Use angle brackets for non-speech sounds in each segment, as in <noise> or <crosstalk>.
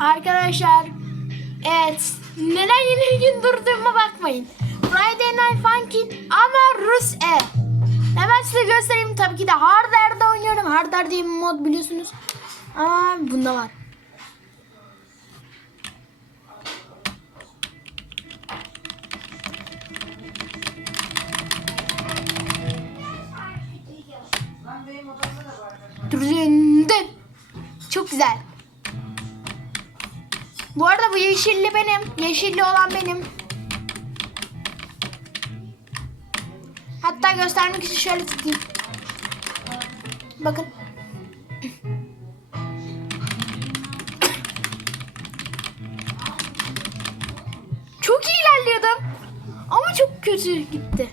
Arkadaşlar evet neden yeni gün durduğuma bakmayın. Friday Night Funkin' ama Rus E. Hemen size göstereyim tabii ki de Harder'de oynuyorum. Harder diye bir mod biliyorsunuz. Ama bunda var. Bu arada bu yeşilli benim. Yeşilli olan benim. Hatta göstermek için şöyle tutayım. Bakın. Çok iyi ilerliyordum. Ama çok kötü gitti.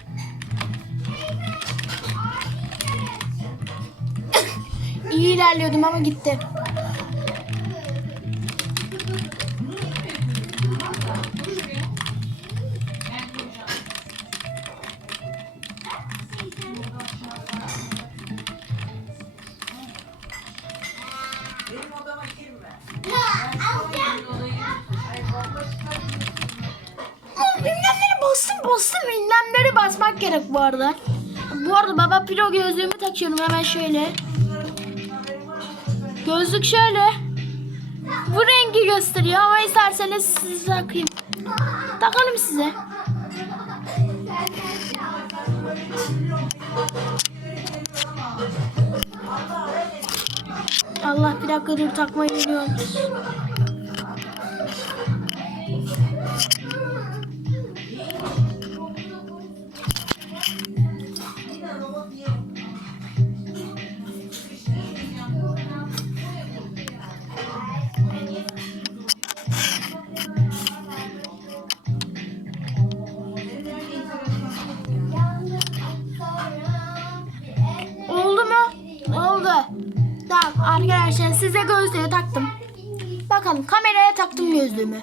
İyi ilerliyordum ama gitti. Ünlemleri basmak gerek bu arada. Bu arada baba piro gözlüğümü takıyorum hemen şöyle. Gözlük şöyle. Bu rengi gösteriyor ama isterseniz size takayım. Takalım size. Allah bir dakika dur takmayı biliyorum. Arkadaşlar size gözlüğü taktım. Bakalım kameraya taktım gözlüğümü.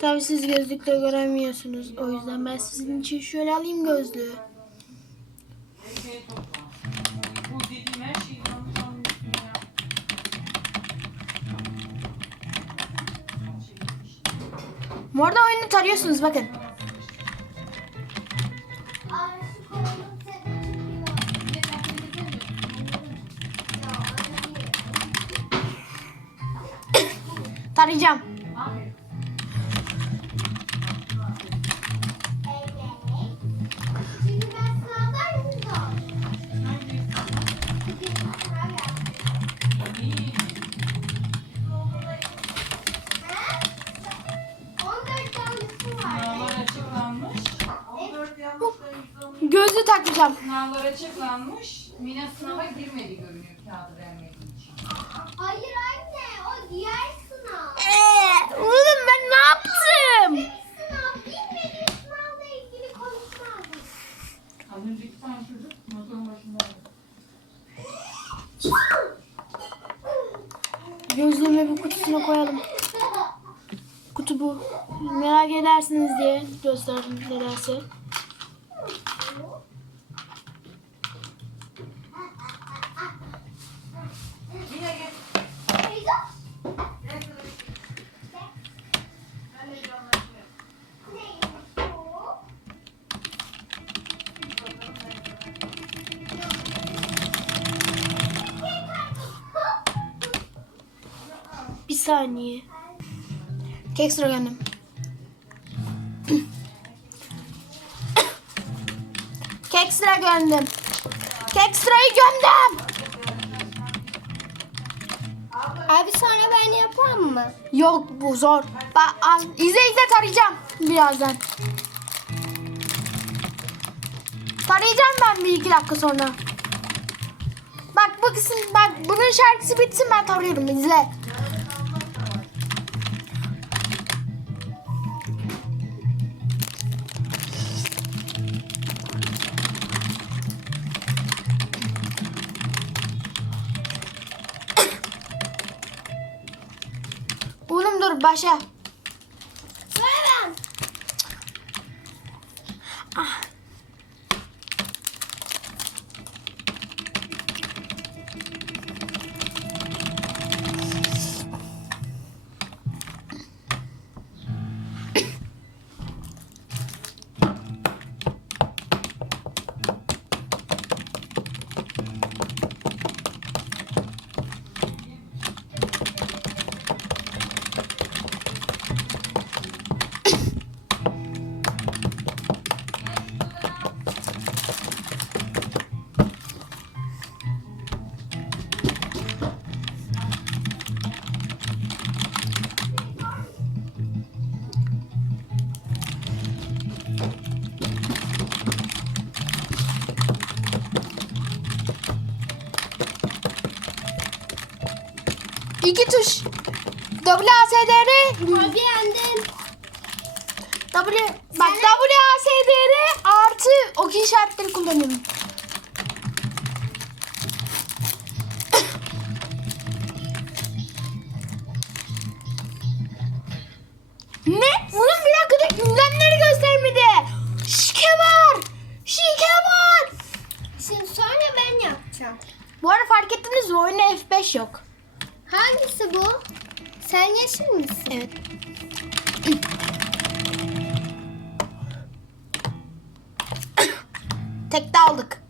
Tabii siz gözlükle göremiyorsunuz. O yüzden ben sizin için şöyle alayım gözlüğü. Bu dediğim her şeyi. Bu arada oyunu tarıyorsunuz bakın. Tarayacağım. Takacağım. Sınavlar açıklanmış. Mina sınava girmedi görünüyor kağıdı vermediği için. Hayır anne, o diğer sınav. Ee, oğlum ben ne yaptım? Sınav, bilmediği sınavla ilgili konuşmadım. Az önceki tane çocuk masanın başındaydı. Gözlüğümü bu kutusuna koyalım. Kutu bu. Merak edersiniz diye gösterdim nedense. Saniye. Kekstra <coughs> gönderdim. Kekstra gönderdim. Kekstra'yı gömdüm. Abi sonra ben yapamam mı? Yok bu zor. Bak izle izle tarayacağım birazdan. Tarayacağım ben bir iki dakika sonra. Bak bu kısım bak bunun şarkısı bitsin ben tarıyorum izle. Dur başa. İki tuş. WASDR Hadi yendin. W bak WASDR artı okey işaretleri kullanıyorum. ne? Oğlum bir dakika dur ünlemleri göstermedi. Şike var. Şike var. Şimdi sonra ben yapacağım. Bu arada fark ettiniz mi oyunda F5 yok. Hangisi bu? Sen yeşil misin? Evet. Tekte aldık.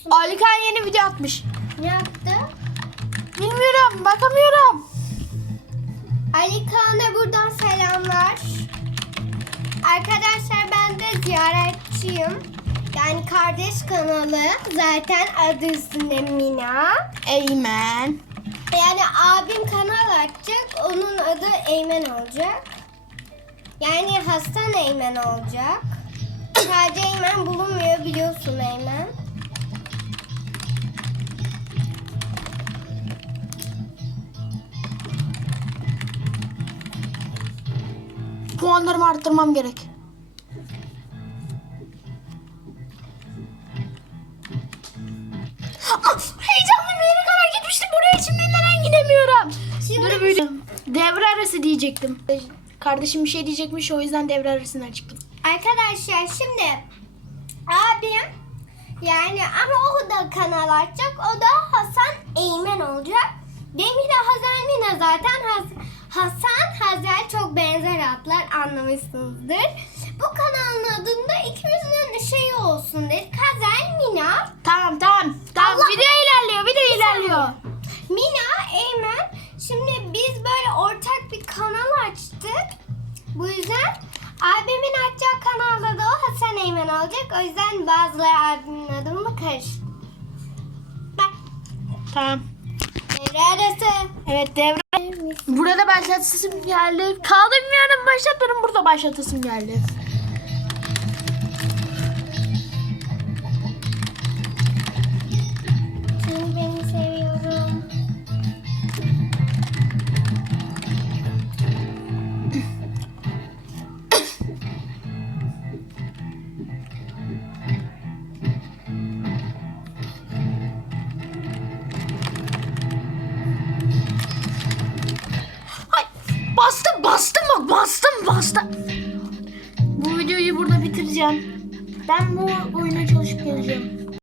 Olsun. Alikan yeni video atmış. Ne yaptı? Bilmiyorum, bakamıyorum. Ali Kaan'a buradan selamlar. Arkadaşlar ben de ziyaretçiyim. Yani kardeş kanalı. Zaten adı üstünde Mina. Eymen. Yani abim kanal açacak. Onun adı Eymen olacak. Yani Hasan Eymen olacak. Sadece Eymen bulunmuyor biliyorsun Eymen. Puanlarımı arttırmam gerek. Ah, heyecanlı bir yere kadar gitmiştim. Buraya şimdi neden gidemiyorum? Dur böyle. Devre arası diyecektim. Kardeşim bir şey diyecekmiş o yüzden devre arasından çıktım. Arkadaşlar şimdi abim yani ama o da kanal açacak. O da Hasan Eymen olacak. Benimki de Mina zaten Has- Hasan Hazel çok benzer adlar anlamışsınızdır. Bu kanalın adında ikimizin şeyi olsun dedik. Hazel Mina. Tamam tamam. Tamam Allah! video ilerliyor video ilerliyor. Mina, Eymen. Şimdi biz böyle ortak bir kanal açtık. Bu yüzden abimin açacağı kanalda da o Hasan Eymen olacak. O yüzden bazıları abimin adını karıştı. Tamam. devre arası. Evet devre. Burada başlatasım geldi. Kaldım yarın başlatmadım burada başlatasım geldi. Bastım bastım. Bu videoyu burada bitireceğim. Ben bu oyuna çalışıp geleceğim.